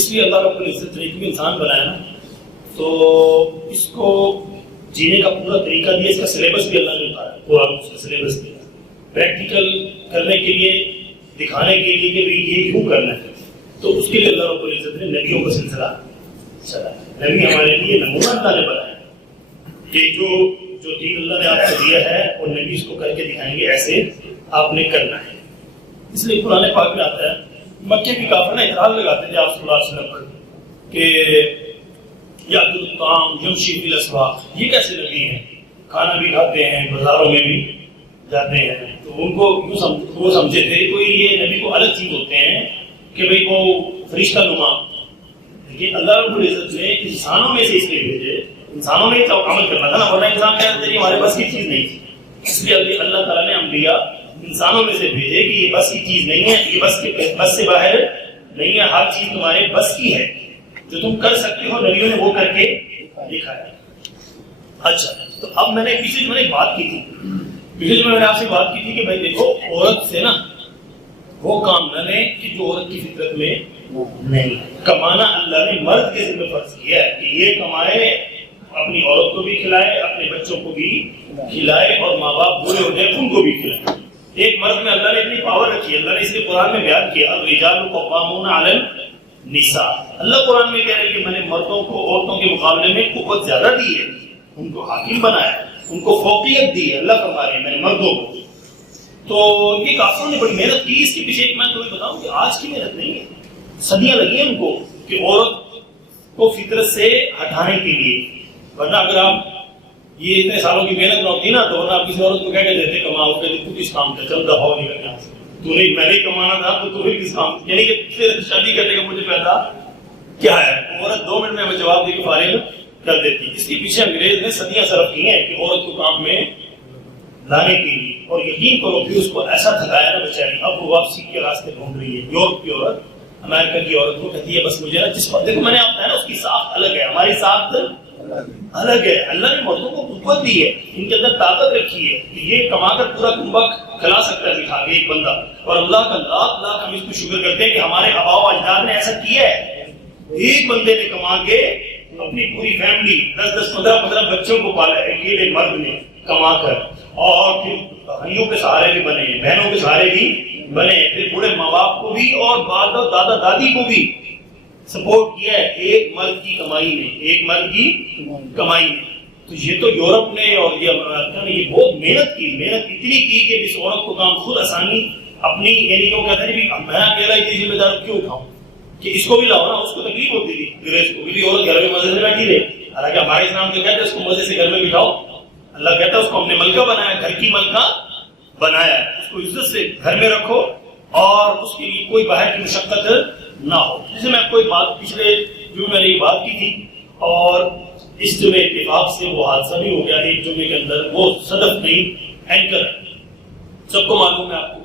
اس لیے اللہ رب العزت نے کیونکہ انسان بنایا نا تو اس کو جینے کا پورا طریقہ دیا، اس کا سلیبس بھی اللہ نے اتارا، قرآن اس کا سلیبس دیا پریکٹیکل کرنے کے لیے، دکھانے کے لیے کہ یہ کیوں کرنا ہے. تو اس کے لیے اللہ رب العزت نے نبیوں کا سلسلہ چلا. نبی ہمارے لیے نمونہ اللہ نے بنایا کہ جو دین اللہ نے آپ کو دیا ہے وہ نبی اس کو کر کے دکھائیں گے، ایسے آپ نے کرنا ہے. اس لیے قرآن پاک میں آتا ہے مکے کی کافر نے اعتراض لگاتے تھے آپ صلی اللہ علیہ وسلم پر کہ یأکل الطعام یمشی فی الاسواق، یہ کیسے نبی ہیں، کھانا بھی کھاتے ہیں بازاروں میں بھی جاتے ہیں. تو ان کو وہ سمجھے تھے کوئی یہ نبی کو الگ چیز ہوتے ہیں کہ بھئی وہ فرشتہ نما. لیکن اللہ رب العزت نے انسانوں میں سے اس لیے بھیجے، انسانوں میں عمل کرنا تھا نا، ورنہ انسان کہتے ہیں ہمارے بس کی چیز نہیں تھی. اس لیے اللہ تعالیٰ نے انبیاء انسانوں میں سے بھیجے کہ یہ بس کی چیز نہیں ہے، یہ بس سے باہر نہیں ہے، ہر چیز تمہارے بس کی ہے، جو تم کر سکتے ہو نبیوں نے وہ کر کے دکھایا. اچھا تو اب میں نے پیچھے جو ایک بات کی تھی، میں نے آپ سے بات کی تھی کہ بھائی دیکھو عورت سے نا وہ کام نہ لیں کہ جو عورت کی فطرت میں نہیں. کمانا اللہ نے مرد کے ذمہ فرض کیا ہے کہ یہ کمائے، اپنی عورت کو بھی کھلائے، اپنے بچوں کو بھی کھلائے، اور ماں باپ بوڑھے ہو جائے ان کو بھی کھلائے. ایک مرد میں اللہ نے اتنی پاور رکھی ہے، اللہ نے اس لیے قرآن میں بیان کیا الرجال قوامون علی النساء. اللہ قرآن میں کہہ رہے ہیں کہ میں نے مردوں کو عورتوں کے مقابلے میں قوت زیادہ دی ہے، ان کو حاکم بنایا، ان کو فوقیت دی ہے. اللہ فرما رہے ہیں میں نے مردوں کو. تو یہ کافروں نے بڑی محنت کی. اس کے پیچھے ایک میں تمہیں بتاؤں کہ آج کی محنت نہیں ہے، صدیاں لگی ہیں ان کو کہ عورت کو فطرت سے ہٹانے کے لیے. ورنہ اگر آپ یہ اتنے سالوں کی محنت نہ ہوتی نا تو ورنہ آپ کسی عورت کو کیا کہتے تھے کماؤ کہ تو کس کام کا چل دفاع نہیں کرنا، تو نہیں میں نے کمانا تھا تو بھی کس کام، یعنی کہ پھر شادی کرنے کا مجھے پیدا کیا ہے. عورت 2 منٹ میں ہمیں جواب دے کے فارغ کر دیتی. اس کے پیچھے انگریز نے صدیاں صرف کی ہیں کہ عورت کو کام میں لانے کے لیے. اور یقین کرو پھر اس کو ایسا تھکایا نا بیچاری، اب وہ واپسی کے راستے ڈھونڈ رہی ہے. یورپ کی عورت امریکہ کی عورت کو کہتی ہے بس مجھے نا جس پر دیکھو میں نے آپ بتایا نا اس کی ساخت الگ ہے، ہماری ساخت الگ ہے. اللہ نے مردوں کو قوت دی ہے، ان کے اندر طاقت رکھی ہے کہ یہ کما کر پورا کنبہ کھلا سکتا ہے دکھا کے ایک بندہ. اور اللہ کا لاکھ لاکھ ہم اس کو شکر کرتے ہیں کہ ہمارے آبا و اجداد نے ایسا کیا ہے. ایک بندے نے کما کے اپنی پوری فیملی 10 15 بچوں کو پالا ہے اکیلے مرد نے کما کر. اور پھر بھائیوں کے سہارے بھی بنے ہیں، بہنوں کے سہارے بھی بنے ہیں، پھر بوڑھے ماں باپ کو بھی اور دادا دادی کو بھی سپورٹ کیا ہے ایک مرد کی کمائی میں، ایک مرد کی کمائی میں. تو یہ تو یورپ نے اور یہ امریکہ نے یہ بہت محنت اتنی کی کہ اس عورت کو کام خود آسانی اپنی، یعنی وہ کہتے ہیں میں اکیلا اتنی ذمہ دار کیوں اٹھاؤں کہ اس کو بھی لاؤ نا. اس کو تکلیف ہوتی تھی انگریز کو بھی عورت گھر میں مزے سے بیٹھی رہے. حالانکہ ہمارے اسلام کے کہتے ہیں اس کو مزے سے گھر میں بٹھاؤ. اللہ کہتا ہے اس کو ہم نے ملکہ بنایا، گھر کی ملکہ بنایا، اس کو عزت سے گھر میں رکھو اور اس کے لیے کوئی باہر کی مشقت نہ ہو. جیسے میں آپ کو ایک بات پچھلے جمعے میں نے یہ بات کی تھی اور اس جمعے اتفاق سے وہ حادثہ بھی ہو گیا. ایک جمعے کے اندر وہ صدف نہیں اینکر سب کو معلوم ہے، آپ کو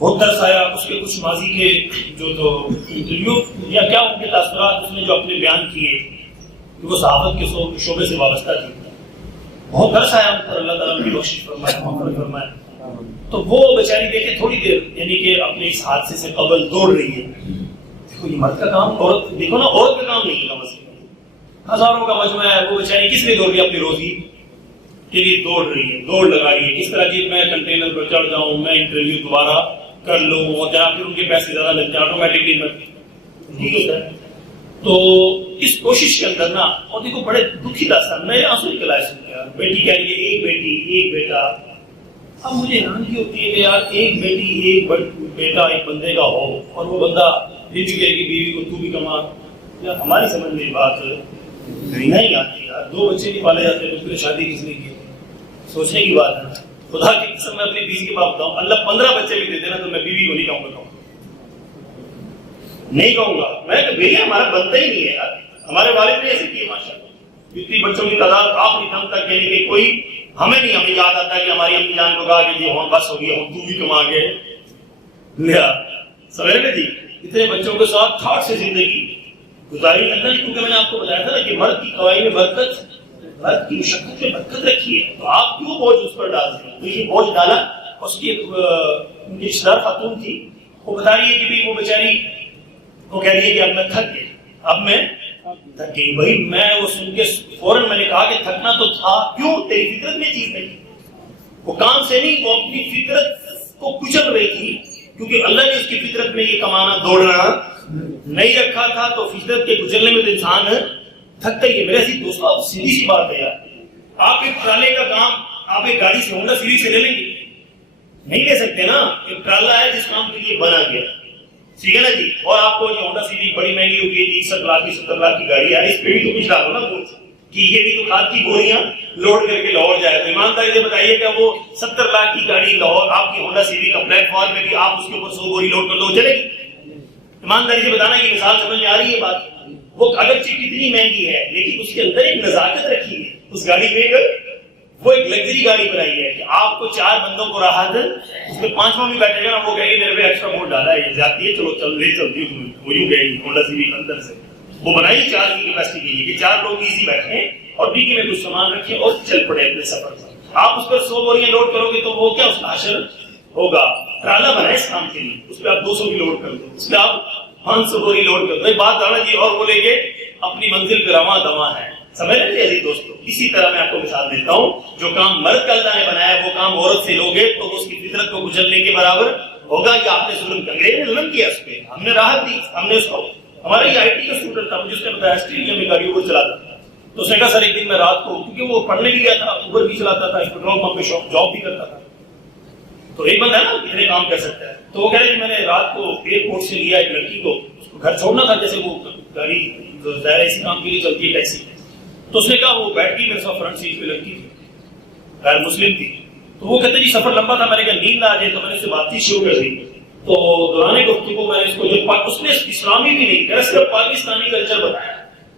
بہت ترس آیا. اس کے کچھ ماضی کے جو تو انٹرویو یا کیا ان کے تاثرات اس نے جو اپنے بیان کیے کہ وہ صحافت کے شعبے سے وابستہ تھی، بہت ترس آیا ان پر. اللہ تعالیٰ کی بخشش فرمائے، معاف فرمائے. تو وہ بیچاری دیکھے تھوڑی دیر یعنی کہ اپنے اس حادثے سے قبل دوڑ رہی ہے. دیکھو یہ مرد کا کام، عورت دیکھو نا عورت کا کام نہیں ہے. کم از کم ہزاروں کا مجموعہ ہے، وہ بیچاری کس لیے دوڑ رہی ہے؟ اپنی روزی کے لیے دوڑ رہی ہے، دوڑ لگا رہی ہے. کس طرح کی میں کنٹینر پر چڑھ جاؤں، میں انٹرویو دوبارہ کر لوں اور جہاں پھر ان کے پیسے زیادہ لگ جائیں آٹومیٹکلی نہیں ہوتا ہے. تو اس کوشش کے اندر نا، اور دیکھو بڑے دکھی داستان، میں آنسو نکل آئے سن کے. بیٹی کہہ رہی ہے ایک بیٹی ایک بیٹا. اب مجھے حیرانگی ہوتی ہے کہ یار ایک بیٹی ایک بیٹا ایک بندے کا ہو اور وہ بندہ یہ بھی کہے کہ بیوی کو تو بھی کما. یار ہماری سمجھ میں بات نہیں آتی یار. 2 بچے نہیں پالے جاتے تو پھر شادی کس نے کی؟ سوچنے کی بات ہے. خدا کی قسم میں اپنی بیوی کے باپ بتاؤں، اللہ 15 بچے بھی دے دینا تو میں بیوی کو نہیں کہوں گا، نہیں کہوں گا میں کہ بھیا ہمارا بنتا ہی نہیں ہے یار. ہمارے والد نے ایسے کیے ماشاء اللہ، اتنی بچوں کی تعداد آخری دم تک، یعنی کہ کوئی ہمیں یاد آتا ہے کہ ہماری امی جان کو کہا کہ جی ہم بس ہو گیا، ہم تو بھی کما کے لیا. سمجھ رہے جی؟ اتنے بچوں کے ساتھ ٹھاٹ سے زندگی گزاری. اللہ نے کیونکہ میں نے آپ کو بتایا تھا نا کہ مرد کی کمائی میں برکت، مرد کی مشقت میں برکت رکھی ہے. تو آپ کیوں بوجھ اس پر ڈال دیں؟ تو یہ بوجھ ڈالا. اس کی ان کی رشتہ دار خاتون تھی، وہ بتا رہی ہے کہ وہ بیچاری وہ کہہ رہی ہے کہ اب میں تھک گئی، اب میں تھک گئی. بھائی میں وہ سن کے فوراً میں نے کہا کہ تھکنا تو تھا، کیوں؟ تیری فطرت میں چیز نہیں، وہ کام سے نہیں، وہ اپنی فطرت کو کچل رہی تھی، کیونکہ اللہ نے اس کی فطرت میں یہ کمانا دوڑنا نہیں رکھا تھا. تو فطرت کے کچلنے میں تو انسان تھکتا ہی ہے. میرے ایسی دوستوں سیدھی سی بات ہے یار، آپ ایک ٹرالے کا کام آپ ایک گاڑی سے ہونڈا سیوک سے لے لیں گے؟ نہیں لے سکتے نا. ایک ٹرالا ہے جس کام کے لیے بنا گیا، ٹھیک ہے نا جی. اور آپ کو جو ہونڈا سیوک بڑی مہنگی ہوگی، 61 لاکھ کی 70 لاکھ کی گاڑی ہے، اس پہ بھی تو کچھ ڈالو نا بوجھ کہ یہ بھی تو کھاد کی گولیاں لوڈ کر کے لاہور جائے. تو ایمانداری سے بتائیے کہ وہ 70 لاکھ کی گاڑی لاہور آپ کی ہونڈا سیوک کا پلیٹ فارم میں بھی آپ اس کے اوپر 100 بوری لوڈ کر دو، چلے گی؟ ایمانداری سے بتانا، یہ مثال سمجھ میں آ رہی ہے بات؟ وہ اگرچہ کتنی مہنگی ہے لیکن اس کے اندر ایک نزاکت رکھی ہے اس گاڑی میں. وہ ایک لگژری گاڑی بنائی ہے کہ آپ کو 4 بندوں کو راحت، اس میں 5واں بھی بیٹھے گا نا، وہ کہے گا میرے پہ ایکسٹرا موڈ ڈالا ہے، یہ زیادتی ہے، چلو چل لے چلتی ہوں. وہ یوں گئے ہونڈا سیوک اندر سے وہ بنائی 4 کی کیپیسٹی کے لیے کہ 4 لوگ ایزی بیٹھیں اور ڈیگی میں کچھ سامان رکھیں اور چل پڑے اپنے سفر پر. آپ اس پر 100 بوریاں لوڈ کرو گے تو وہ کیا اس کا حشر ہوگا؟ ٹرالا بنا ہے اس کام کے لیے، اس پہ آپ 200 بھی لوڈ کر دو، اس پہ آپ 500 بوری لوڈ کر دو. بات آنا جی اور بولے گے اپنی منزل پہ رواں دواں ہے. سمجھ رہے ہیں دوستوں؟ اسی طرح میں آپ کو مثال دیتا ہوں، جو کام مرد کا اللہ نے بنایا ہے وہ کام عورت سے لوگے تو اس کی فطرت کو کچلنے کے برابر ہوگا. یا آپ نے ظلم کیا؟ انگریز نے ظلم کیا اس پہ، ہم نے راحت دی. ہم نے اس کو، ہمارا یہ آئی ٹی کا اسٹوڈنٹ تھا، مجھے اس نے بتایا آسٹریلیا میں گاڑیوں کو چلاتا تھا. تو اس نے کہا سر ایک دن میں رات کو، کیونکہ وہ پڑھنے بھی گیا تھا، اوبر بھی چلاتا تھا، پیٹرول پمپ پہ جاب بھی کرتا تھا. تو ایک بندہ ہے نا کتنے کام کر سکتا ہے. تو وہ کہہ رہے کہ میں نے رات کو ایئرپورٹ سے لیا ایک لڑکی کو، اس کو گھر چھوڑنا تھا، جیسے وہ گاڑی ظاہر اسی کام کے لیے چلتی ہے ٹیکسی. تو اس نے کہا وہ بیٹھ گئی میرے ساتھ فرنٹ سیٹ پہ، لڑکی تھی، غیر مسلم تھی. تو وہ کہتے جی سفر لمبا تھا، میں نے کہا نیند آ جائے، تو میں نے اس سے بات چیت شروع کر دی. تو دوران گفتگو میں نے اس کو جو اس نے اسلامی بھی نہیں کہا، صرف پاکستانی کلچر بتایا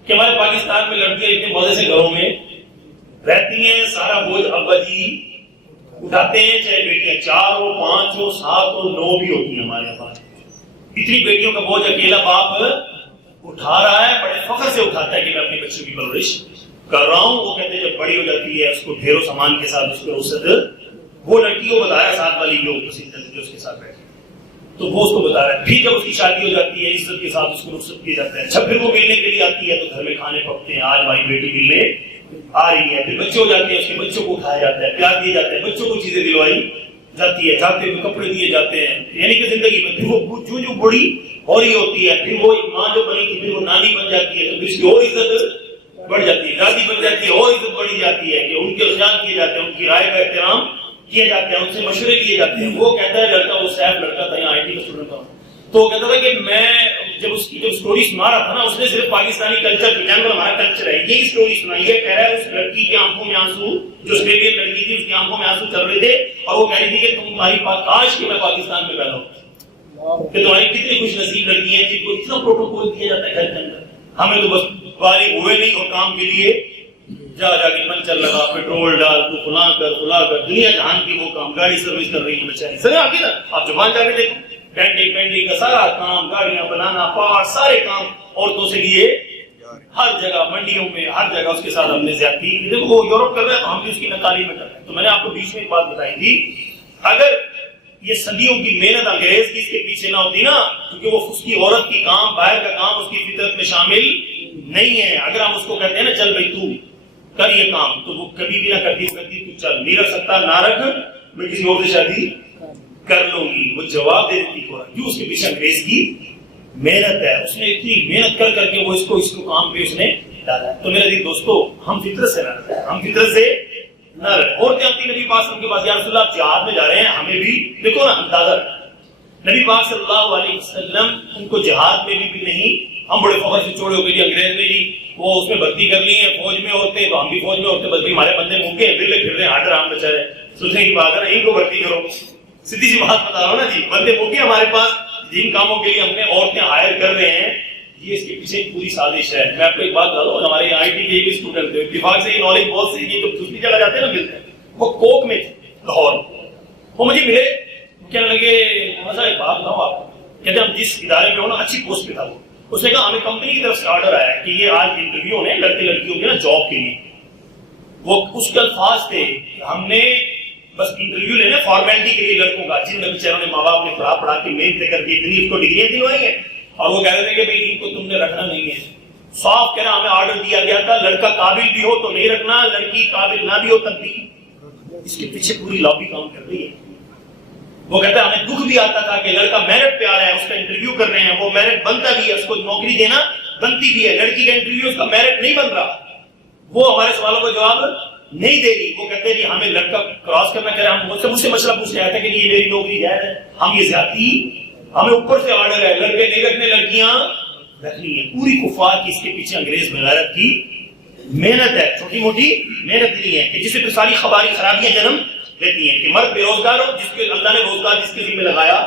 کہ ہمارے پاکستان میں لڑکیاں اتنے مزے سے گھروں میں رہتی ہیں، سارا بوجھ ابا جی اٹھاتے ہیں، چاہے بیٹیاں 4 ہو 5 ہو 7 ہو 9 بھی ہوتی ہیں ہمارے پاس. اتنی بیٹیوں کا بوجھ اکیلا باپ اٹھا رہا ہے، بڑے فخر سے اٹھاتا ہے کہ میں اپنی بچوں کی پرورش کر رہا ہوں. وہ کہتے ہیں جب بڑی ہو جاتی ہے اس کو ڈھیروں سامان کے ساتھ اس کو رخصت، وہ لڑکی کو بتایا ساتھ والی جو اس کے ساتھ بیٹھی، تو وہ اس کو بتا رہا ہے. پھر جب اس کی شادی ہو جاتی ہے عزت کے ساتھ اس کو رخصت کیا جاتا ہے. اچھا پھر وہ ملنے کے لیے آتی ہے تو گھر میں کھانے پکتے ہیں، آج ہماری بیٹی ملنے آ رہی ہے. پھر بچے ہو جاتے ہیں، اس کے بچوں کو اٹھایا جاتا ہے، پیار دیے جاتے ہیں، بچوں کو چیزیں دلوائی جاتی ہے، جاتے ہوئے کپڑے دیے جاتے ہیں. یعنی کہ زندگی میں پھر وہ جو بڑی ہو رہی ہوتی ہے، پھر وہ ماں جو بنی تھی پھر وہ نانی بن جاتی ہے، تو پھر اس کی اور عزت بڑھ جاتی ہے، دادی بن جاتی ہے، اور عزت بڑھی جاتی ہے کہ ان کے خیال کیے جاتے ہیں، ان کی رائے کا احترام کیے جاتے ہیں، ان سے مشورے لیے جاتے ہیں. وہ کہتا ہے لڑکا، وہ سیف لڑکا تھا، یہاں آئی ٹی کا اسٹوڈنٹ تھا، تو وہ کہتا تھا کہ میں جب اس کی جب اسٹوری سنا رہا تھا نا، اس نے صرف پاکستانی کلچر کی، جنرل ہمارا کلچر ہے، یہی اسٹوری سنائی ہے. کہہ رہا ہے اس لڑکی کی آنکھوں میں آنسو، جو آسٹریلین لڑکی تھی اس کی آنکھوں میں آنسو چل رہے تھے، اور وہ کہہ رہی تھی کہ تمہاری کاش کہ میں پاکستان میں پیدا ہوں، کہ تمہاری کتنی خوش نصیب لڑکی ہے جن کو اتنا پروٹوکول دیا جاتا ہے گھر کے اندر. ہمیں تو بس فارغ ہوئے نہیں اور کام کے لیے جا کے پنچر لگا، پیٹرول ڈال، تو فلاں کر دنیا جہان کی وہ کام، گاڑی سروس کر رہی ہے بیچاری. سر آگے نا آپ زبان جا کے دیکھو، پینٹنگ کا سارا کام، گاڑیاں بنانا، پارٹ، سارے کام عورتوں سے لیے ہر جگہ، منڈیوں میں ہر جگہ اس کے ساتھ ہم نے زیادتی. دیکھو وہ یورپ کر رہے ہیں تو ہم بھی اس کی نقالی میں کر رہے ہیں. تو میں نے آپ کو بیچ میں ایک بات بتائی تھی، اگر یہ صدیوں کی محنت انگریز کی اس کے پیچھے نہ ہوتی نا، کیونکہ وہ اس کی عورت کی کام، باہر کا کام اس کی فطرت میں شامل نہیں ہے. اگر ہم اس کو کہتے ہیں نا چل بھائی تو کر یہ کام، تو وہ کبھی بھی نہ کرتی، وہ کہتی تو چل نہیں رکھ سکتا نہ رکھ، میں کسی اور سے شادی کر لوں گی. وہ جواب دے دیتی تھی کیوں؟ اس کے پیچھے انگریز کی محنت ہے، اس نے اتنی محنت کر کے وہ اس کو کام پہ اس نے ڈالا. تو میرے دل دوستو، ہم فطرت سے نہ رہے، ہم فطرت سے نہ رہے. عورتیں آتی نبی پاک صلی اللہ علیہ وسلم کے پاس، یا رسول اللہ جہاد میں جا رہے ہیں، ہمیں بھی دیکھو نا اندازہ. نبی پاک صلی اللہ علیہ وسلم ان کو جہاد میں بھی نہیں، ہم بڑے فخر سے چوڑے ہو گئے جی انگریز نے جی وہ اس میں بھرتی کر لی ہے فوج میں عورتیں، تو ہم بھی فوج میں عورتیں، بس بھائی ہمارے بندے موقع ہیں، پھر رہے ہیں ہٹ رام بچارے، سوچنے کی بات ہے نا، ان کو بھرتی کرو. سیدھی سی بات بتا رہا ہوں نا جی، بندے موقع ہمارے پاس، جن کاموں کے لیے ہم نے عورتیں ہائر کر رہے ہیں، یہ اس کے پیچھے ایک پوری سازش ہے. میں آپ کو ایک بات بتا دوں، ہمارے آئی ٹی کے بھی اسٹوڈنٹ تھے، اتفاق سے یہ نالج بہت سی، یہ تو دوسری جگہ جاتے ہیں نا ملتے ہیں، وہ کوک میں تھے لاہور. وہ مجھے ملے، کہنے لگے مزہ ایک بات بتاؤں آپ کو، کہتے ہم جس ادارے میں ہو نا اچھی پوسٹ پہ تھا وہ، اس نے کہا ہمیں کمپنی کی طرف سے آرڈر آیا ہے کہ یہ آج انٹرویو ہونے لڑکے لڑکیوں کے نا جاب کے لیے. وہ اس کے الفاظ تھے کہ ہم نے بس انٹرویو لینا فارمیلٹی کے لیے لڑکوں کا، جن بیچاروں نے ماں باپ نے پڑھا کے محنت کر کے اتنی اس کو ڈگریاں دلوائی ہیں، اور وہ کہہ رہے تھے کہ بھائی ان کو تم نے رکھنا نہیں ہے. صاف کہنا ہمیں آرڈر دیا گیا تھا لڑکا قابل بھی ہو تو نہیں رکھنا, لڑکی قابل نہ بھی ہو تب بھی. اس کے پیچھے پوری لابی کام کر رہی ہے. وہ کہتا ہے ہمیں دکھ بھی آتا تھا کہ لڑکا میرٹ پہ آ رہا ہے, اس کا انٹرویو کر رہے ہیں, وہ میرٹ بنتا بھی ہے, اس کو نوکری دینا بنتی بھی ہے, لڑکی کا انٹرویو اس کا میرٹ نہیں بن رہا, وہ ہمارے سوالوں کا جواب نہیں دے رہی. وہ کہتے ہیں جی ہمیں لڑکا کراس کرنا کہہ رہے ہیں, ہم مجھ سے مسئلہ پوچھنے آیا تھا کہ یہ میری نوکری جائز ہے, ہم یہ زیادتی, ہمیں اوپر سے آرڈر ہے لڑکے نہیں رکھنے لڑکیاں رکھنی ہے. پوری کفار کی اس کے پیچھے انگریز بغیرت کی محنت ہے, چھوٹی موٹی محنت نہیں ہے کہ جسے پھر ساری خرابیاں جنم لیتی ہیں. کہ مرد بے روزگار ہو, جس کے اللہ نے روزگار جس کے ذمہ لگایا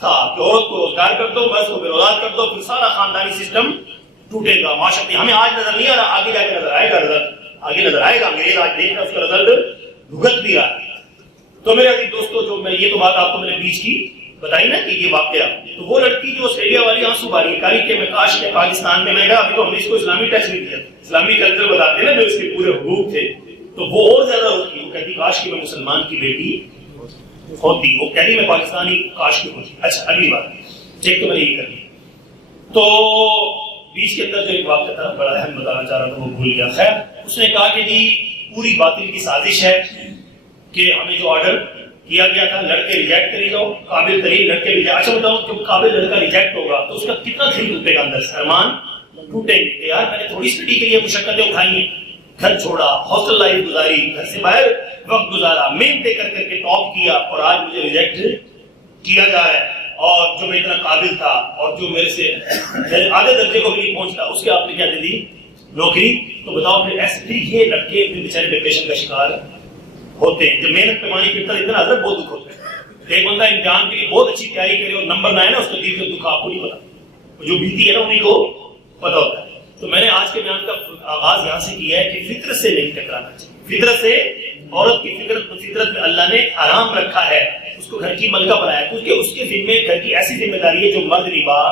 تھا کہ عورت کو روزگار کر دو, مرد کو بے روزگار کر دو, پھر سارا خاندانی سسٹم ٹوٹے گا. معاشرتی ہمیں آج نظر نہیں آ رہا, آگے جا کے نظر آئے گا, رزلٹ آگے نظر آئے گا. انگریز آج دیکھ رہا اس کا رزلٹ بھگت بھی رہا. تو میرے عزیز دوستو, جو میں یہ تو بات آپ کو میں نے بیچ کی بتائی نا کہ یہ واقعہ, تو وہ لڑکی جو آسٹریلیا والی آنسو باری کاری کے میں کاش کے پاکستان میں, میں کہا ابھی تو ہم نے اس کو اسلامی ٹچ نہیں کیا, اسلامی کلچر بتاتے ہیں نا جو اس کے پورے حقوق تھے, تو وہ اور زیادہ ہوتی. وہ کہتی کاش کہ میں مسلمان کی بیٹی ہوتی, وہ کہتی میں پاکستانی کاش کی ہوتی. اچھا اگلی بات ایک تو میں نے یہ کر دی, تو بیچ کے اندر جو ایک واقعہ تھا بڑا اہم بتانا چاہ رہا تھا وہ بھول گیا. خیر اس نے کہا کہ جی پوری باطل کی سازش ہے کہ ہمیں جو آرڈر کیا گیا تھا لڑکے ریجیکٹ کری جاؤ, قابل ترین لڑکے ریجیکٹ. اچھا بتاؤ جب قابل لڑکا ریجیکٹ ہوگا تو اس کا کتنا دل ٹوٹے گا, اندر سے ارمان ٹوٹیں گے کہ یار میں نے تھوڑی اسٹڈی کے لیے مشقتیں اٹھائی ہیں, گھر چھوڑا, ہاسٹل لائف گزاری, گھر سے باہر وقت گزارا, محنتیں کر کر کے ٹاپ کیا, اور آج مجھے ریجیکٹ کیا جا رہا ہے. اور جو میں اتنا قابل تھا اور جو میرے سے آدھے درجے کو بھی نہیں پہنچتا, اس کے آپ نے کیا دے دی نوکری. تو بتاؤ پھر ایسے پھر یہ لڑکے پھر بیچارے ڈپریشن کا شکار ہوتے ہیں. جب محنت پہ پانی پھرتا اتنا حضرت بہت دکھ ہوتا ہے. ایک بندہ امتحان کے لیے بہت اچھی تیاری کرے اور نمبر نہ آئے نا, اس کو دل کا دکھ آپ کو نہیں پتا, جو بیتی ہے نا انہیں کو پتا ہوتا ہے. تو میں نے آج کے بیان کا آغاز یہاں سے کیا ہے کہ فطرت سے نہیں ٹکرانا چاہیے. فطرت سے, عورت کی فطرت میں اللہ نے آرام رکھا ہے, اس کو گھر کی ملکہ بنایا ہے, کیونکہ اس کے ذمہ گھر کی ایسی ذمہ داری ہے جو مرد نبھا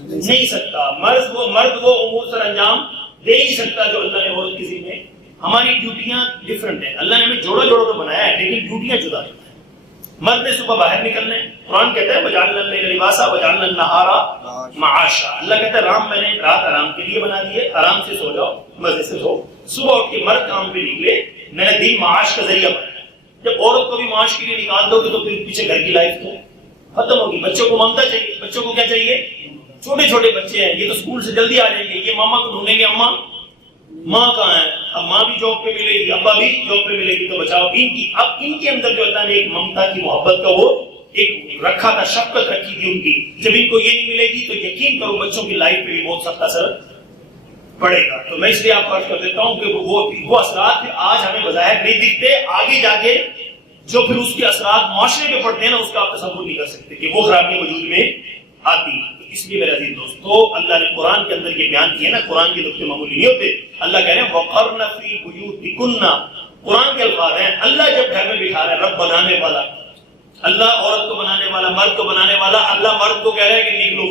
نہیں سکتا. مرد وہ امور سر انجام دے نہیں سکتا جو اللہ نے عورت کے ذمہ. ہماری ڈیوٹیاں ڈفرنٹ ہیں, اللہ نے ہمیں جوڑا جوڑا تو بنایا ہے لیکن ڈیوٹیاں جدا ہیں. مرد نے صبح باہر نکلنا ہے, قرآن کہتا ہے وجعلنا اللیل لباسا وجعلنا النہار معاشا. اللہ کہتا ہے رام میں نے رات آرام کے لیے بنا دی ہے, آرام سے سو جاؤ, مزے سے سو. صبح اٹھ کے مرد کام پہ نکلے, میں نے دن معاش کا ذریعہ بنایا. جب عورت کو بھی معاش کے لیے نکال دو گے تو پھر پیچھے گھر کی لائف تو ختم ہوگی. بچوں کو ممتا چاہیے, بچوں کو کیا چاہیے, چھوٹے چھوٹے بچے ہیں یہ تو اسکول سے جلدی آ جائیں گے, یہ ماما کو ڈھونڈیں گے, اماں ماں کہاں ہے, اب ماں بھی جاب پہ ملے گی, ابا بھی جاب پہ ملے گی, تو بچاؤ ان کی. اب ان کے اندر جو اللہ نے ایک ممتا کی محبت کا وہ ایک رکھا تھا, شفقت رکھی تھی ان کی, جب ان کو یہ نہیں ملے گی تو یقین کرو بچوں کی لائف پہ بھی بہت سخت اثر پڑے گا. تو میں اس لیے آپ کو عرض کر دیتا ہوں کہ وہ اثرات آج ہمیں بظاہر نہیں دکھتے, آگے جا کے جو پھر اس کے اثرات معاشرے پہ پڑتے ہیں نا, اس کا آپ تصور نہیں کر سکتے کہ وہ خرابیاں وجود میں آتی. اس لیے میرے عزیز دوستو, اللہ نے قرآن کے اندر یہ بیان کیا نا, قرآن کے نقطے معمولی نہیں ہوتے. اللہ کہہ رہے ہیں وقرن فی بیوتکن, قرآن کے الفاظ ہیں. اللہ جب گھر میں بٹھا رہا ہے, رب بنانے والا, اللہ عورت کو بنانے والا, مرد کو بنانے والا, اللہ مرد کو کہہ رہا ہے کہ نکلو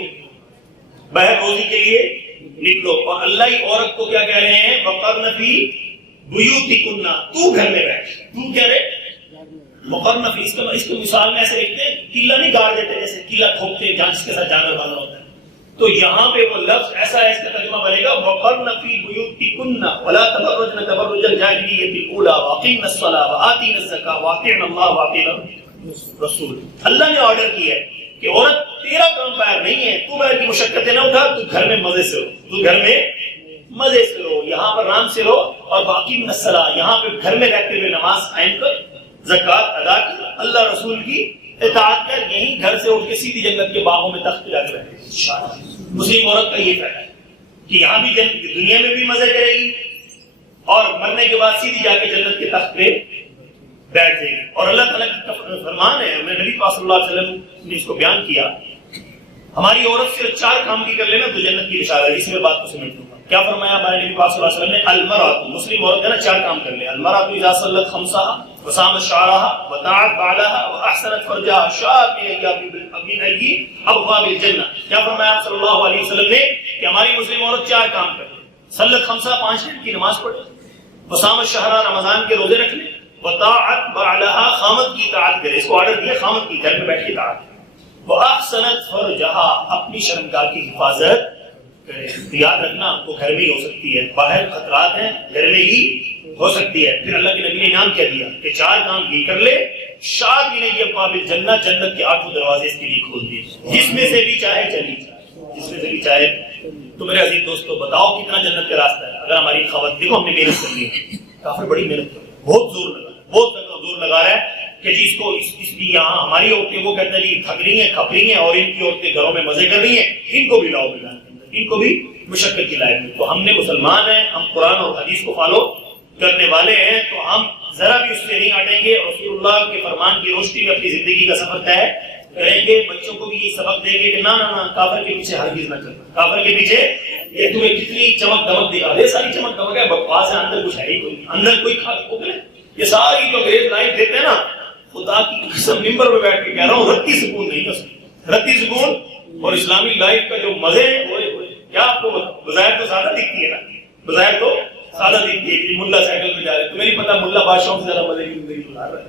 باہر روزی کے لیے نکلو, اور اللہ ہی عورت کو کیا کہہ رہے ہیں وقرن فی بیوتکن, تو گھر میں بیٹھ. تو کہہ رہے مقرن فی, اس کو مثال میں ایسے دیکھتے ہیں قلعہ نہیں گاڑ دیتے جیسے قلعہ ٹھوکتے جہاں جس کے ساتھ جانور باندھنا ہوتا ہے, تو یہاں پہ وہ لفظ ایسا ہے, اس کا ترجمہ بنے گا وقرن فی بیوتکن ولا تبرجن تبرج الجاہلیۃ الاولی واقمن الصلاۃ وآتین الزکاۃ واطعن اللہ واطعن الرسول. اللہ نے آرڈر کیا ہے کہ عورت تیرا کام باہر نہیں ہے, تو باہر کی مشقتیں نہ اٹھا, تو گھر میں مزے سے رہو, تو گھر میں مزے سے رہو, یہاں پر آرام سے رہو, اور واقمن الصلاۃ, یہاں پہ گھر میں رہتے ہوئے نماز قائم کر, زکات ادا کر, اللہ رسول کی اطاعت کر, یہیں گھر سے اٹھ کے سیدھی جنت کے باغوں میں تخت پہ جا کے بیٹھے. مسلم عورت کا یہ فائدہ ہے کہ یہاں بھی دنیا میں بھی مزے کرے گی, اور مرنے کے بعد سیدھی جا کے جنت کے تخت پہ بیٹھ جائے گی. اور اللہ تعالیٰ کا فرمان ہے, میں نبی پاک صلی اللہ علیہ وسلم نے اس کو بیان کیا, ہماری عورت صرف 4 کام بھی کر لینا تو جنت کی بشارت ہے. اس میں بات کو سمجھ لوں گا. کیا فرمایا ہمارے نبی پاک صلی اللہ علیہ وسلم نے, المرأۃ, مسلم عورت ہے نا 4 کام کر لے, المرأۃ اذا صلت خمسها وصامت شعرها وطاعت بعلها واحسنت فرجها شاءت من ای ابواب الجنہ. کیا فرمایا آپ صلی اللہ علیہ وسلم نے کہ ہماری مسلم عورت 4 کام کر لے, صلت خمسہ 5 وقت کی نماز پڑھے, وصامت شہرہ رمضان کے روزے رکھ لے, وطاعت بعلها خامد کی اطاعت کرے. اس کو آرڈر دیا خامد کی, گھر میں بیٹھ کے اطاعت. وَأَحْسَنَتْ فَرْجَهَا، اپنی شرمگاہ کی حفاظت کرے. یاد رکھنا آپ کو گھر میں ہی ہو سکتی ہے، باہر خطرات ہیں، گھر میں ہی ہو سکتی ہے. پھر اللہ کے نبی نے انعام کیا دیا کہ 4 کام یہ کر لے، شاد بھی نہیں قابل جنت، جنت کے 8 دروازے اس کے لیے کھول دیے، جس میں سے بھی چاہے چلی جائے، جس میں سے بھی چاہے. تو میرے عزیز دوستو بتاؤ کتنا جنت کا راستہ ہے اگر ہماری خبر. دیکھو ہم نے محنت کر لی ہے، کافر بڑی محنت کر رہے ہیں، بہت زور لگا، بہت زور لگا رہا ہے کہ جی اس کو اس لیے یہاں ہماری عورتیں وہ کہتے ہیں تھک رہی ہیں کھپ رہی ہیں اور ان کی عورتیں گھروں میں مزے کر رہی ہیں، ان کو بھی لاؤ میدان کے اندر، ان کو بھی مشقت کی لائق میں. تو ہم نے مسلمان ہیں، ہم قرآن اور حدیث کو فالو کرنے والے ہیں، تو ہم ذرا بھی اس سے نہیں ہٹیں گے. رسول اللہ کے فرمان کی روشنی میں اپنی زندگی کا سفر طے کریں گے. بچوں کو بھی یہ سبق دیں گے کہ نہ کافر کے پیچھے ہرگز نہ کرنا. کافر کے پیچھے یہ تمہیں کتنی چمک دمک دکھا دے، ساری چمک دمک ہے، بکواس ہے، اندر کچھ ہے ہی کوئی، اندر کوئی یہ ساری جو انگریز لائف دیتے ہیں نا، خدا کی قسم ممبر پہ بیٹھ کے کہہ رہا ہوں، رتی سکون نہیں ہے، رتی سکون. اور اسلامی لائف کا جو مزے ہیں کیا آپ کو بظاہر تو سادہ دکھتی ہے نا، بظاہر تو سادہ دکھتی ہے کہ ملا سائیکل پہ جا رہے ہیں، تو میری پتہ ملا بادشاہوں سے زیادہ مزے کی زندگی گزار رہا ہے.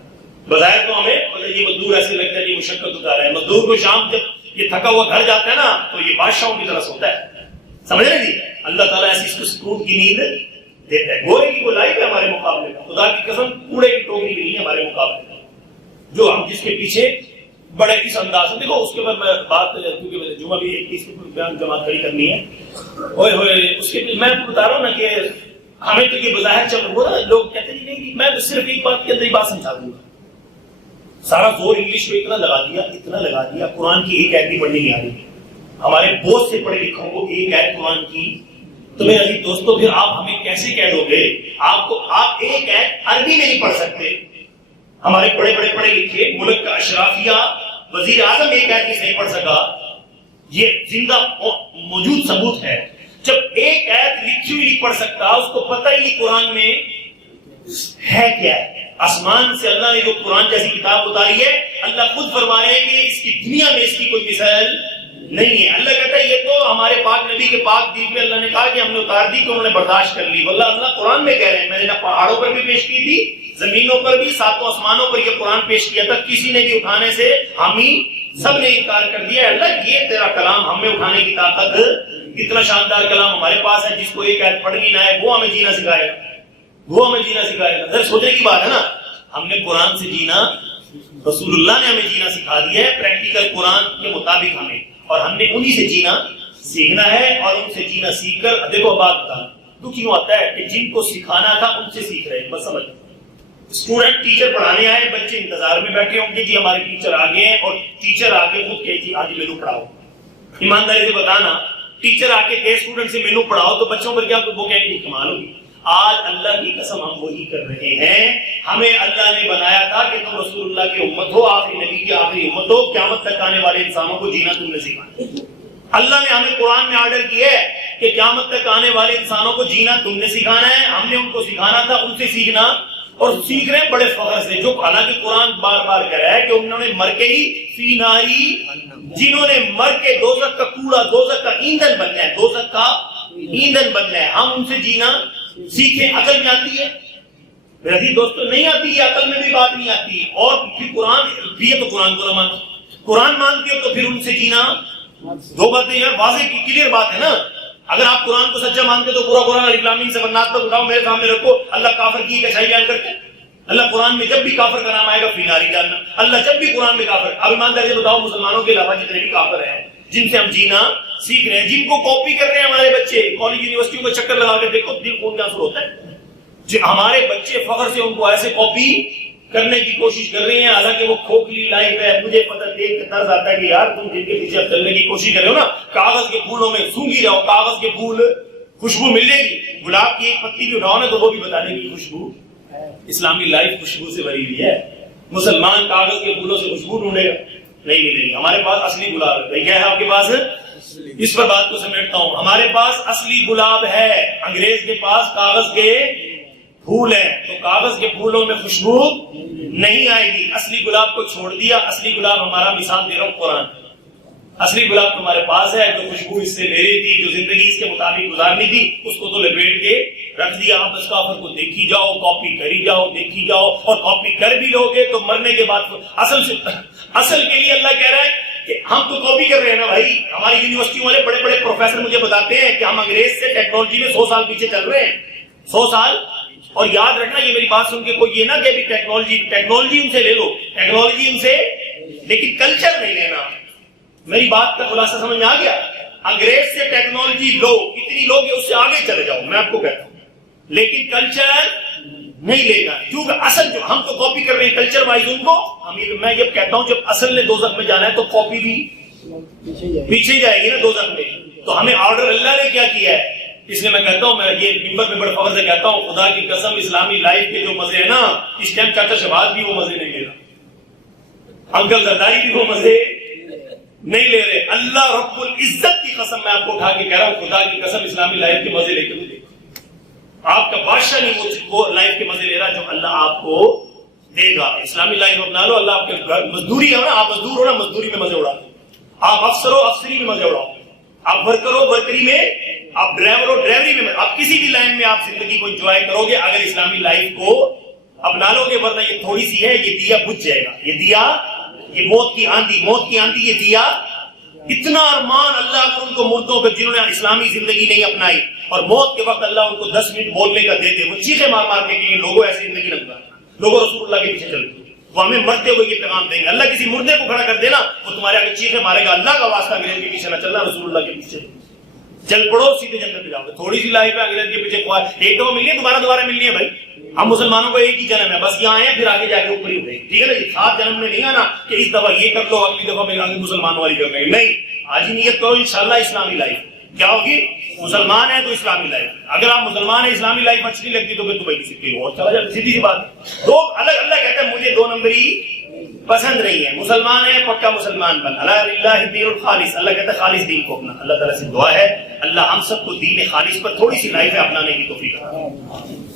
بظاہر تو ہمیں یہ مزدور ایسے لگتا ہے کہ مشقت اتار رہا ہے. مزدور کو شام جب یہ تھکا ہوا گھر جاتا ہے نا تو یہ بادشاہوں کی طرح سوتا ہے. سمجھ رہے جی؟ اللہ تعالیٰ ایسی اس کو سکون کی نیند دیتا ہے. گورے کی وہ لائف ہے ہمارے مقابلے میں، خدا کی قسم کوڑے کی ٹوکری بھی نہیں ہے ہمارے مقابلے میں، جو ہم جس کے پیچھے بڑے اس انداز سے. دیکھو اس کے بعد میں بات، کیونکہ میں جمعہ بھی ایک اس بیان جماعت کھڑی کرنی ہے، ہوئے ہوئے اس کے میں بتا رہا ہوں نا کہ ہمیں تو یہ بظاہر چل رہا ہے، لوگ کہتے ہیں نہیں، میں صرف ایک بات کے اندر ہی بات سمجھا دوں گا. سارا زور انگلش میں اتنا لگا دیا، قرآن کی ایک آیت بھی پڑھنے نہیں آ رہی. ہمارے بہت سے پڑھے لکھوں کو ایک آیت قرآن کی. تو میرے عزیز دوستو پھر آپ ہمیں کیسے کہہ دو گے؟ آپ ایک آیت عربی میں نہیں پڑھ سکتے. ہمارے بڑے پڑھے لکھے ملک کا اشرافیہ وزیر اعظم ایک آیت نہیں صحیح پڑھ سکا. یہ زندہ موجود ثبوت ہے. جب ایک آیت لکھی ہوئی نہیں پڑھ سکتا، اس کو پتہ ہی نہیں قرآن میں ہے کیا ہے. آسمان سے اللہ نے جو قرآن جیسی کتاب اتاری ہے، اللہ خود فرما رہے ہیں کہ اس کی دنیا میں اس کی کوئی مثال نہیں ہے. اللہ کہتا ہے یہ تو ہمارے پاک نبی کے پاک دل پہ اللہ نے کہا کہ ہم نے اتار دی، کہ انہوں نے برداشت کر لی. واللہ اللہ قرآن میں کہہ رہے ہیں، میں نے پہاڑوں پر بھی پیش کی تھی، زمینوں پر بھی، 7 آسمانوں پر یہ قرآن پیش کیا تھا، کسی نے بھی اٹھانے سے ہم ہی سب نے انکار کر دیا. اللہ یہ تیرا کلام ہم میں اٹھانے کی طاقت، اتنا شاندار کلام ہمارے پاس ہے، جس کو ایک آیت پڑھنی نہ ہے وہ ہمیں جینا سکھائے گا، وہ ہمیں جینا سکھائے گا. ذرا سوچنے کی بات ہے نا. ہم نے قرآن سے جینا، رسول اللہ نے ہمیں جینا سکھا دیا ہے پریکٹیکل قرآن کے مطابق ہمیں، اور ہم نے انہی سے جینا سیکھنا ہے. اور ان سے جینا سیکھ کر دیکھو بات بتا تو کیوں آتا ہے کہ جن کو سکھانا تھا ان سے سیکھ رہے ہیں. بس سمجھ، اسٹوڈنٹ ٹیچر پڑھانے آئے، بچے انتظار میں بیٹھے ہوں گے جی ہمارے ٹیچر آگے ہیں، اور ٹیچر آگے خود کہے جی آج مینو پڑھاؤ. ایمانداری سے بتانا، ٹیچر آ کے کہے اسٹوڈنٹ سے مینو پڑھاؤ تو بچوں پر کیا وہ کہیں گے کمال ہوگی. آج اللہ کی قسم ہم وہی کر رہے ہیں. ہمیں اللہ نے بنایا تھا کہ تم رسول اللہ کی امت ہو، آخری نبی کی آخری امت ہو، قیامت تک آنے والے انسانوں کو جینا تم نے سکھانا. اللہ نے ہمیں قرآن میں آرڈر کیا ہے کہ قیامت تک آنے والے انسانوں کو جینا تم نے سکھانا ہے. ہم نے ان کو سکھانا تھا، ان سے سیکھنا، اور سیکھ رہے ہیں بڑے فخر سے. جو حالانکہ قرآن بار بار کہہ رہا ہے کہ انہوں نے مر کے ہی فی ناری، جنہوں نے مر کے دوزخ کا کوڑا، دوزخ کا ایندھن بننا ہے، دوزخ کا ایندھن بننا ہے. ہم ان سے جینا سیکھیں. عقل میں آتی ہے میرے دوستو؟ نہیں آتی ہے، عقل میں بھی بات نہیں آتی. اور پھر قرآن بھی تو قرآن کو نہ مانو، قرآن مانتے ہو تو پھر ان سے جینا. دو باتیں یار واضح کی کلیئر بات ہے نا. اگر آپ قرآن کو سچا مانتے تو پورا قرآن الف لام میم سے بنات تک اٹھاؤ میرے سامنے رکھو. اللہ کافر کی ایک اچھائی بیان کرتے ہیں. اللہ قرآن میں جب بھی کافر کا نام آئے گا فی ناری جاننا. اللہ جب بھی قرآن میں کافر. اب ایمانداری سے بتاؤ مسلمانوں کے علاوہ جتنے بھی کافر ہیں جن سے ہم جینا سیکھ رہے ہیں، جن کو کاپی کر رہے ہیں ہمارے بچے، کالج یونیورسٹیوں کو چکر لگا کے دیکھو دل خون کا اثر ہوتا ہے. جو ہمارے بچے فخر سے ان کو ایسے کاپی کرنے کی کوشش کر رہے ہیں، حالانکہ وہ کھوکھلی لائف ہے. مجھے پتہ دیکھ کے طرز آتا ہے کہ یار تم جن کے پیچھے چلنے کی کوشش کر رہے ہو نا، کاغذ کے پھولوں میں سونگھی جاؤ، کاغذ کے پھول خوشبو مل جائے گی. گلاب کی ایک پتی بھی اٹھاؤ نا تو وہ بھی بتانے کی خوشبو. اسلامی لائف خوشبو سے بھری ہوئی ہے. مسلمان کاغذ کے پھولوں سے خوشبو ڈھونڈے گا؟ نہیں ملے گی. ہمارے پاس اصلی گلاب ہے. کیا ہے آپ کے پاس؟ اس پر بات کو سمیٹتا ہوں. ہمارے پاس اصلی گلاب ہے، انگریز کے پاس کاغذ کے پھول ہیں. تو کاغذ کے پھولوں میں خوشبو نہیں آئے گی. اصلی گلاب کو چھوڑ دیا. اصلی گلاب ہمارا مثال دے رہا ہوں قرآن. اصلی گلاب تمہارے پاس ہے، جو خوشبو اس سے لے رہی تھی، جو زندگی اس کے مطابق گزارنی تھی، اس کو تو لپیٹ کے رکھ دیا. آپ اس کافر کو دیکھی جاؤ، کاپی کری جاؤ، دیکھی جاؤ، اور کاپی کر بھی لو گے تو مرنے کے بعد اصل کے لیے اللہ کہہ رہا ہے کہ ہم تو کاپی کر رہے ہیں نا بھائی. ہماری یونیورسٹیوں والے بڑے بڑے پروفیسر مجھے بتاتے ہیں کہ ہم انگریز سے ٹیکنالوجی میں 100 سال پیچھے چل رہے ہیں. 100 سال. اور یاد رکھنا یہ میری بات سن کے کوئی یہ نہ کہ ٹیکنالوجی ان سے لے لو, ٹیکنالوجی ان سے, لیکن کلچر نہیں لینا. میری بات کا خلاصہ سمجھ میں آ گیا؟ انگریز سے ٹیکنالوجی لو, اتنی لو کہ اس سے آگے چلے جاؤ, میں آپ کو کہتا ہوں, لیکن کلچر نہیں لے گا. کیونکہ اصل جو ہم تو کاپی کر رہے ہیں کلچر وائز ان کو, میں یہ کہتا ہوں جب اصل نے دوزخ میں جانا ہے تو کاپی بھی پیچھے جائے گی نا دوزخ میں. تو ہمیں آرڈر اللہ نے کیا کیا ہے, اس لیے میں کہتا ہوں, میں یہ ممبر پہ بڑے فخر سے کہتا ہوں, خدا کی قسم اسلامی لائف کے جو مزے ہیں نا, اس ٹائم چاچا شہباز بھی وہ مزے نہیں لے رہا, انکل زرداری بھی وہ مزے نہیں لے رہے. اللہ رب العزت کی قسم میں آپ کو اٹھا کے کہہ رہا ہوں, خدا کی قسم اسلامی لائف کے مزے لے کے مجھے آپ کا بادشاہ نہیں وہ لائف کے مزے لے رہا جو اللہ آپ کو دے گا. اسلامی لائف اپنا لو, اللہ آپ کے گھر مزدوری ہے نا, آپ مزدور ہو نا, مزدوری میں مزے اڑا دو. آپ افسر ہو, افسری میں مزے اڑاؤ. آپ ورکر ہو, ورکری میں. آپ ڈرائیور ہو, ڈرائیوری میں. آپ کسی بھی لائن میں آپ زندگی کو انجوائے کرو گے اگر اسلامی لائف کو اپنا لو گے, ورنہ یہ تھوڑی سی ہے, یہ دیا بجھ جائے گا. یہ دیا, یہ موت کی آندھی, یہ دیا. اتنا ارمان اللہ اگر ان کو مردوں پہ جنہوں نے اسلامی زندگی نہیں اپنائی اور موت کے وقت اللہ ان کو 10 منٹ بولنے کا دے دے, وہ چیخے مار مار کے کہ لوگوں ایسی زندگی نہ گزارنا, لوگوں رسول اللہ کے پیچھے چلتے, وہ ہمیں مرتے ہوئے یہ پیغام دیں گے. اللہ کسی مردے کو کھڑا کر دینا, وہ تمہارے آگے چیخے مارے گا, اللہ کا واسطہ انگریز کے پیچھے نہ چلنا, رسول اللہ کے پیچھے چل پڑو, سیدھے جنت میں جاؤ گے. تھوڑی سی لائف ہے, انگریز کے پیچھے ایک دفعہ ملنی ہے, دوبارہ ملنی ہے بھائی. ہم مسلمانوں کو ایک ہی جنم ہے, بس یہاں آئے ہیں, پھر آگے جا کے اوپر ہی ہوئے, ٹھیک ہے نا جی. 7 جنم میں نہیں آنا کہ اس دفعہ یہ کر لو, اگلی دفعہ میں آگے مسلمانوں والی کر لیں گے. نہیں, آج ہی نیت کرو انشاءاللہ اسلامی لائف کیا ہوگی. مسلمان ہے تو اسلامی لائف, اگر آپ مسلمان ہیں اسلامی لائف اچھی لگتی تو پھر دبئی کسی کے اور چلا جائے, سیدھی سی بات. دو الگ اللہ کہتا ہے مجھے 2 نمبری پسند نہیں ہے. مسلمان ہے پکا مسلمان بن, اللہ الدین الخالص, اللہ کہتا ہے خالص دین کو اپنا. اللہ تعالیٰ سے دعا ہے اللہ ہم سب کو دین خالص پر تھوڑی سی لائف ہے اپنانے کی توفیق عطا فرمائے.